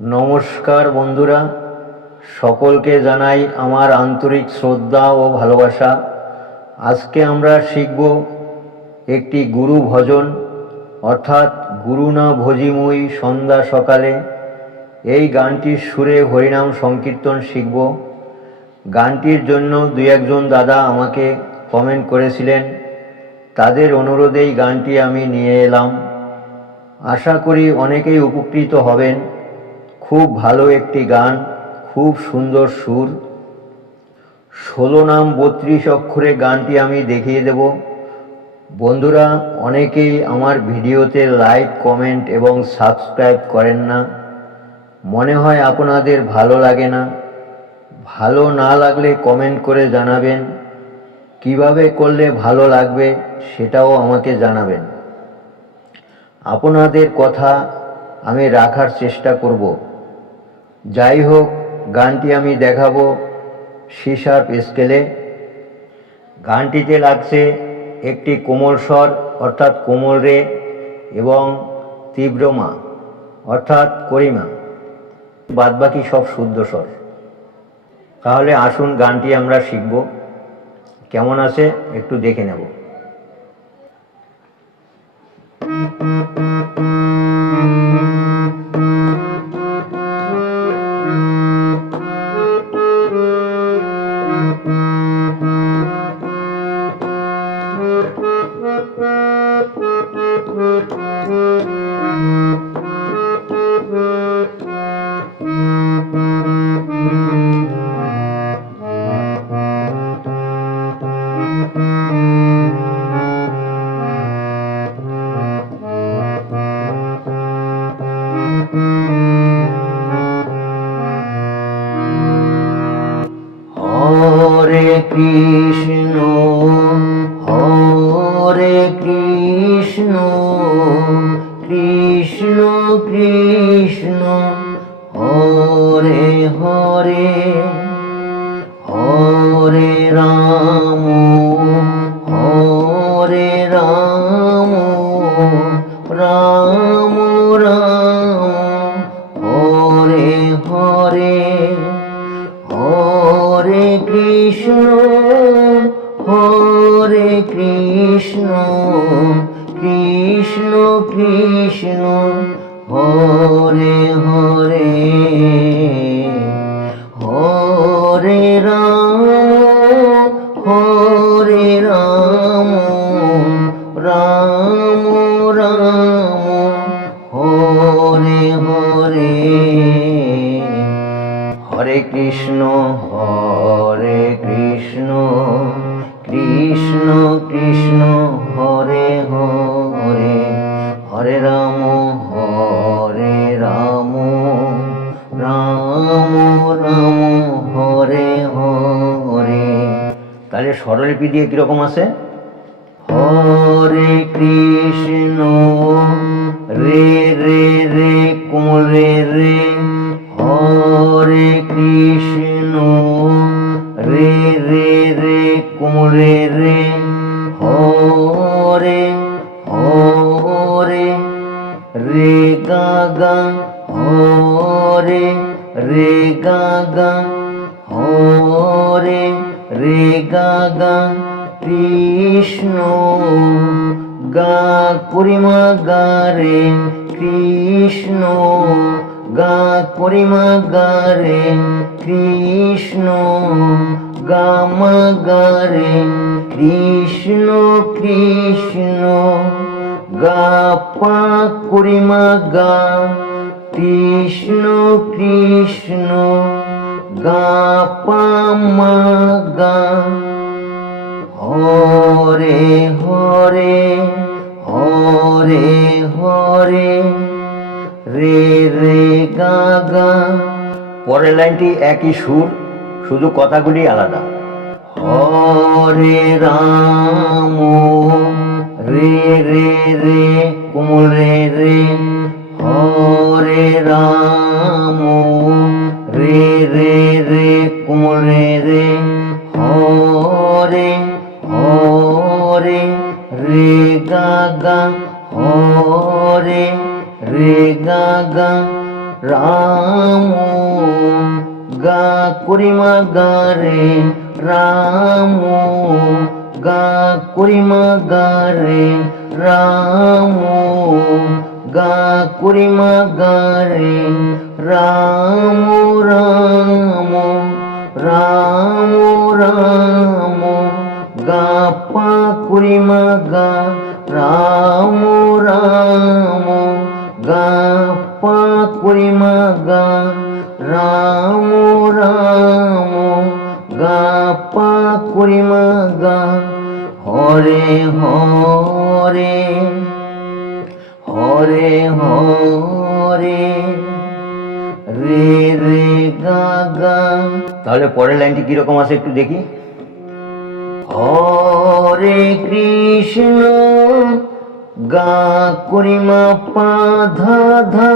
নমস্কার বন্ধুরা, সকলকে জানাই আমার আন্তরিক শ্রদ্ধা ও ভালোবাসা। আজকে আমরা শিখব একটি গুরু ভজন, অর্থাৎ গুরু না ভজিমুই সন্ধ্যা সকালে। এই গানটির সুরে হরিনাম সংকীর্তন শিখব। গানটির জন্য দুই একজন দাদা আমাকে কমেন্ট করেছিলেন, তাদের অনুরোধেই গানটি আমি নিয়ে এলাম। আশা করি অনেকেই উপকৃত হবেন। খুব ভালো একটি গান, খুব সুন্দর সুর। 16 নাম 32 অক্ষরে গানটি আমি দেখিয়ে দেব। বন্ধুরা, অনেকেই আমার ভিডিওতে লাইক, কমেন্ট এবং সাবস্ক্রাইব করেন না। মনে হয় আপনাদের ভালো লাগে না। ভালো না লাগলে কমেন্ট করে জানাবেন। কিভাবে করলে ভালো লাগবে সেটাও আমাকে জানাবেন। আপনাদের কথা আমি রাখার চেষ্টা করব। যাই হোক, গানটি আমি দেখাবো সি শার্প স্কেলে। গানটিতে লাগছে একটি কোমল স্বর অর্থাৎ কোমল রে এবং তীব্র মা অর্থাৎ করিমা, বাদবাকি সব শুদ্ধ স্বর। তাহলে আসুন গানটি আমরা শিখব। কেমন আছে একটু দেখে নেব। হরে কৃষ্ণ হরে কৃষ্ণ কৃষ্ণ কৃষ্ণ হরে হরে, হরে রাম হরে রাম রাম রাম হরে হরে, হরে কৃষ্ণ কৃষ্ণ কৃষ্ণ হরে হরে, হরে রাম রাম রাম হরে হরে, হরে কৃষ্ণ কৃষ্ণ কৃষ্ণ হরে হরে, হরে রাম রাম রাম হরে হরে। তাহলে স্বরলিপি দিয়ে কিরকম আছে? হরে কৃষ্ণ রে রে রে কোমল রে রে, হরে কৃষ্ণ রে রে রে কোমল রে রে, হরে হরে রে গা গা, হরে রে গা গা, হরে রে গা গা কৃষ্ণ গা করিমা গা রে, কৃষ্ণ গা করিমা গা রে, কৃষ্ণ গা মা গা রে, কৃষ্ণ কৃষ্ণ গা পা করিমা গা, কৃষ্ণ কৃষ্ণ গা পা মা গা, হরে হরে হরে হরে রে রে গা গা। পরের লাইনটি একই সুর, শুধু কথাগুলি আলাদা। হরে রাম রে রে রে কোমল রে রে, হরে রাম রে রে রে কোমল রে রে, হরে হরে রে গা গা, হরে রে গা গা রাম, গা করিমা গা রে রাম, গা করিমা গা রে রাম, গা করিমা গা রে রাম, রাম, রাম, রাম, গা পা করিমা গা রাম, রাম, গা পা করিমা গা রাম, রাম, গা পা করিমা গা হরে হরে, হরে হরে, রে রে গা গা। তাহলে পরের লাইনটি কিরকম আছে একটু দেখি। হরে কৃষ্ণ, গা করিমা পা ধা ধা,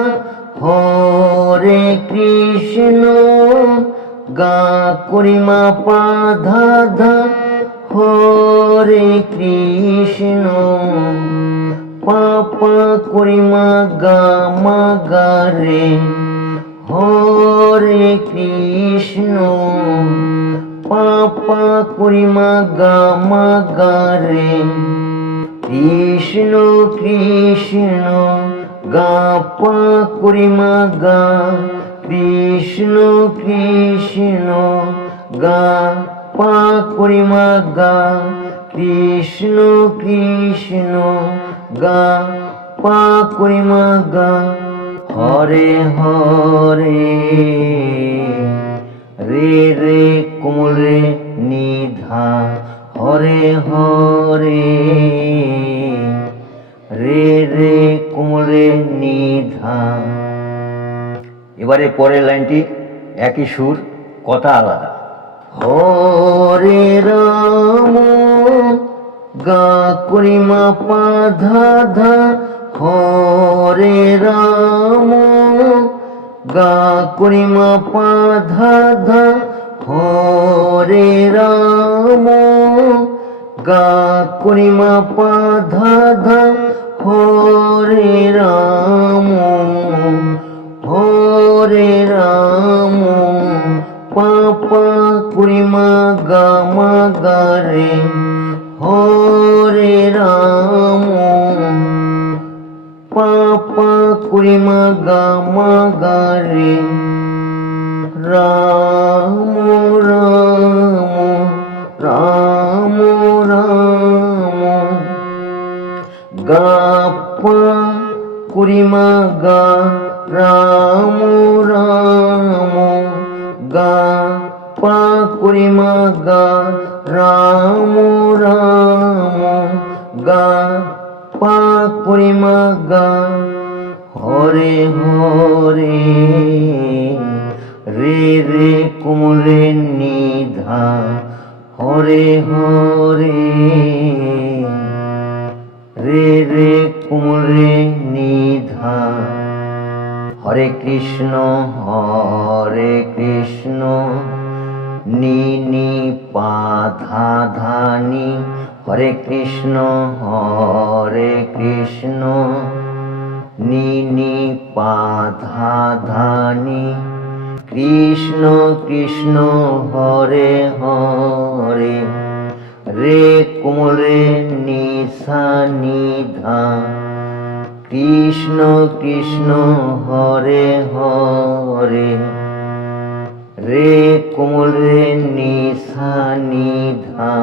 হরে কৃষ্ণ, গা করিমা পা ধা ধা, হরে কৃষ্ণ, পা পা করিমা গা মা গা রে, হরে কৃষ্ণ, পা পা করিমা গা মা গা রে, কৃষ্ণ কৃষ্ণ, গা পা করিমা গা, কৃষ্ণ কৃষ্ণ, গা পা করিমা গা, কৃষ্ণ কৃষ্ণ, গা পা করিমা গা হরে হরে, রে রে কোমল রে নিধা, হরে হরে, রে রে কোমল রে নিধা। এবারে পরের লাইনটি একই সুর, কথা আলাদা। হরে রাম, গা করিমা পা ধা ধা, হরে রাম, গা করিমা পা ধা ধা, হরে রাম, গা করিমা পা ধা ধা, হরে রাম, হরে রাম, পা পা করিমা গা মা গা রে, হরে রাম, পা পা করিমা গা মা গা রে, রাম রাম, রাম রাম, গা পা করিমা গা রাম, রাম, গা পা করিমা গা রাম, রাম, গা পা করিমা গা হরে হরে, রে রে কোমলে নিধা, হরে হরে, রে রে কোমলে নিধা। হরে কৃষ্ণ হরে কৃষ্ণ, নি নি পা ধা ধা নি, হরে কৃষ্ণ হরে কৃষ্ণ, নি নি পা ধা ধা নি, কৃষ্ণ কৃষ্ণ হরে হরে, রে কোমলে নি সা নি ধা, কৃষ্ণ কৃষ্ণ হরে হরে, রে কোমলে নি সা নি ধা।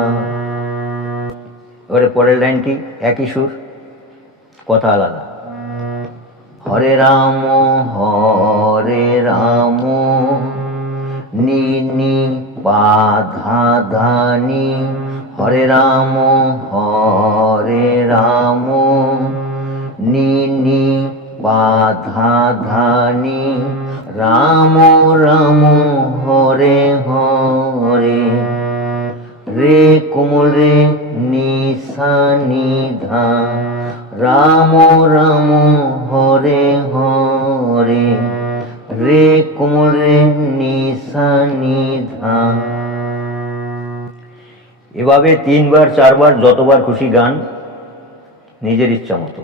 এবারে পরের লাইনটি একই সুর, কথা আলাদা। হরে রাম নি নি পা ধা ধা নি, হরে রাম নি নি পা ধা ধা নি, রাম রাম হরে হরে, রে কোমলে নি সা নি ধা, রাম রাম হরে হরে, রে কোমলে নি সা নি ধা। এভাবে 3 বার 4 বার যতবার খুশি গান, নিজের ইচ্ছা মতো।